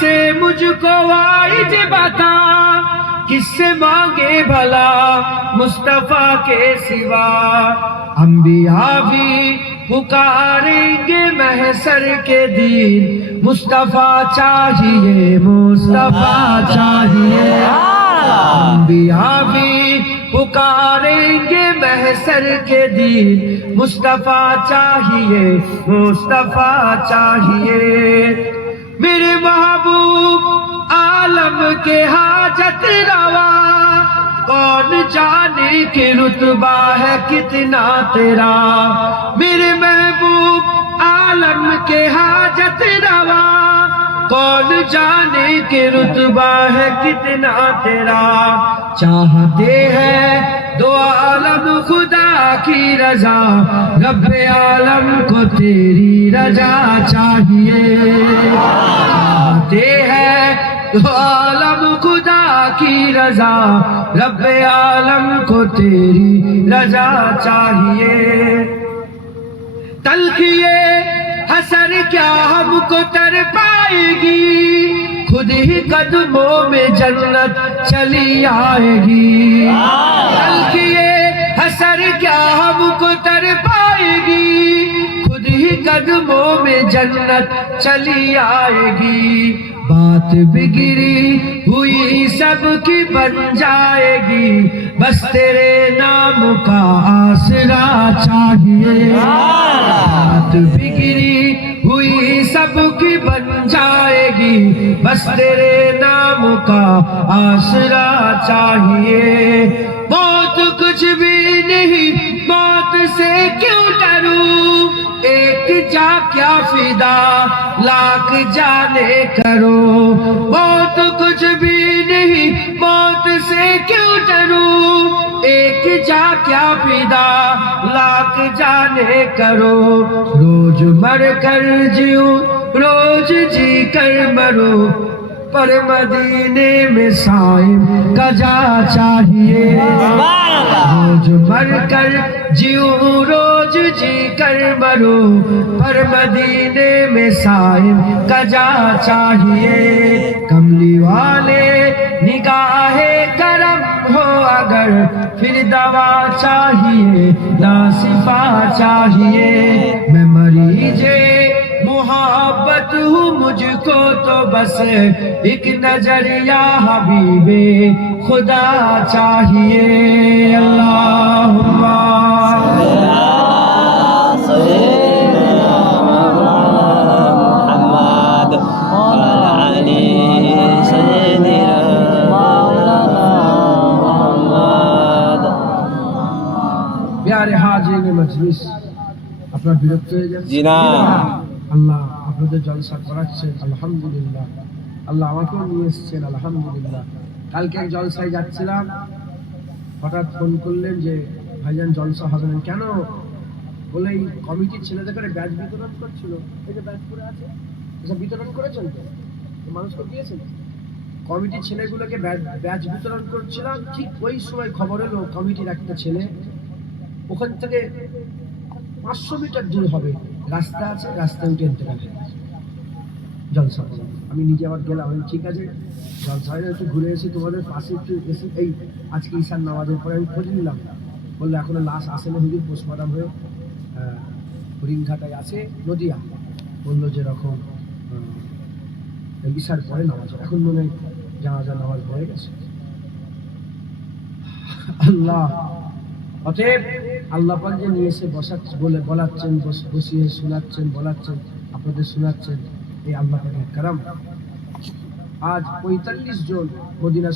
سے مجھ کو واحد بتا، کس سے مانگے بھلا مصطفیٰ کے سوا؟ انبیاء بھی پکاریں گے محسر کے دین، مصطفیٰ چاہیے مصطفیٰ چاہیے۔ انبیاء بھی پکاریں گے محسر کے دین، مصطفیٰ چاہیے مصطفیٰ چاہیے۔ میرے محبوب عالم کے حاجت روا کون جانے کے رتبہ ہے کتنا تیرا؟ جانے کہ رتبہ ہے کتنا تیرا۔ چاہتے ہیں دو عالم خدا کی رضا۔ رب عالم کو تیری رضا چاہیے۔ چاہتے ہیں دو عالم خدا کی رضا۔ رب عالم کو تیری رضا چاہیے۔ تلخیے حسر کیا ہم کو تر پائے گی۔ خود ہی قدموں میں جنت چلی آئے گی۔ تلخیے حسر کیا ہم کو تر پائے گی؟ خود ہی قدموں میں جنت چلی آئے گی۔ بات بگڑی ہوئی سب کی بن جائے گی۔ بس تیرے نام کا آسرا چاہیے۔ بات بگڑی ہوئی سب کی بن جائے گی۔ بس تیرے نام کا آسرا چاہیے۔ موت کچھ بھی نہیں موت سے کیوں ڈروں؟ ایک جا کیا فدا، لاکھ جانے کرو موت کچھ بھی موت سے کیوں ڈروں ایک جا کیا فدا؟ لاکھ جانے کرو۔ روز مر کر جیوں روز جی کر مرو۔ پر مدینے میں سائم کا جا چاہیے۔ روز مر کر جیوں روز جی کر مرو۔ پر مدینے میں سائم کا جا چاہیے۔ کملی والے نگاہ کرم ہو اگر پھر دوا چاہیے ناصفا چاہیے۔ میں مریض محبت ہوں، مجھ کو تو بس ایک نظریہ حبیب خدا چاہیے۔ اللہ মজলিস আপনার বিরক্ত হয়ে যাচ্ছে আল্লাহ আপনাদের জলসা করাচ্ছেন আলহামদুলিল্লাহ। আল্লাহ আমাকেও নিয়ে এসছেন আলহামদুলিল্লাহ। কালকে এক জলসায় যাচ্ছিলাম হঠাৎ ফোন করলেন যে ভাইজান জলসা হবে না কেন? বলে এই কমিটির ছেলেদের করে ব্যাচ বিতরণ করছিল। এই যে ব্যাচ করে আছে এসব বিতরণ করেছেন তো? মানুষকে দিয়েছেন কমিটির ছেলেগুলোকে ব্যাচ বিতরণ করছিলাম ঠিক ওই সময় খবর এলো কমিটির একটা ছেলে ওখান থেকে পাঁচশো মিটার দূর হবে। রাস্তা আছে রাস্তায় উঠে এনতে পারে জলসা। আমি নিজে আবার গেলাম আমি ঠিক আছে জলসা হয়ে একটু ঘুরে এসে তোমাদের পাশে একটু এসে এই আজকে ঈশান নামাজের পরে আমি খোঁজ নিলাম। বলল এখনও লাশ আসে না হুজুর পোস্টমর্টম হয়ে হরিণঘাটায় আছে নদিয়া। বলল যে এরকম আহ, ঈশার পরে নামাজ এখন মনে হয় জানাজা নামাজ হয়ে গেছে। আল্লাহ! অতএব আল্লাহ পাক যে নিয়ে এসে বসা বলে বলাচ্ছেন, বস- বসিয়ে শোনাচ্ছেন, বলাচ্ছেন, আপনাদের শোনাচ্ছেন, এই আল্লাহ পাকের কারাম। আজ পঁয়তাল্লিশ জন মদিনা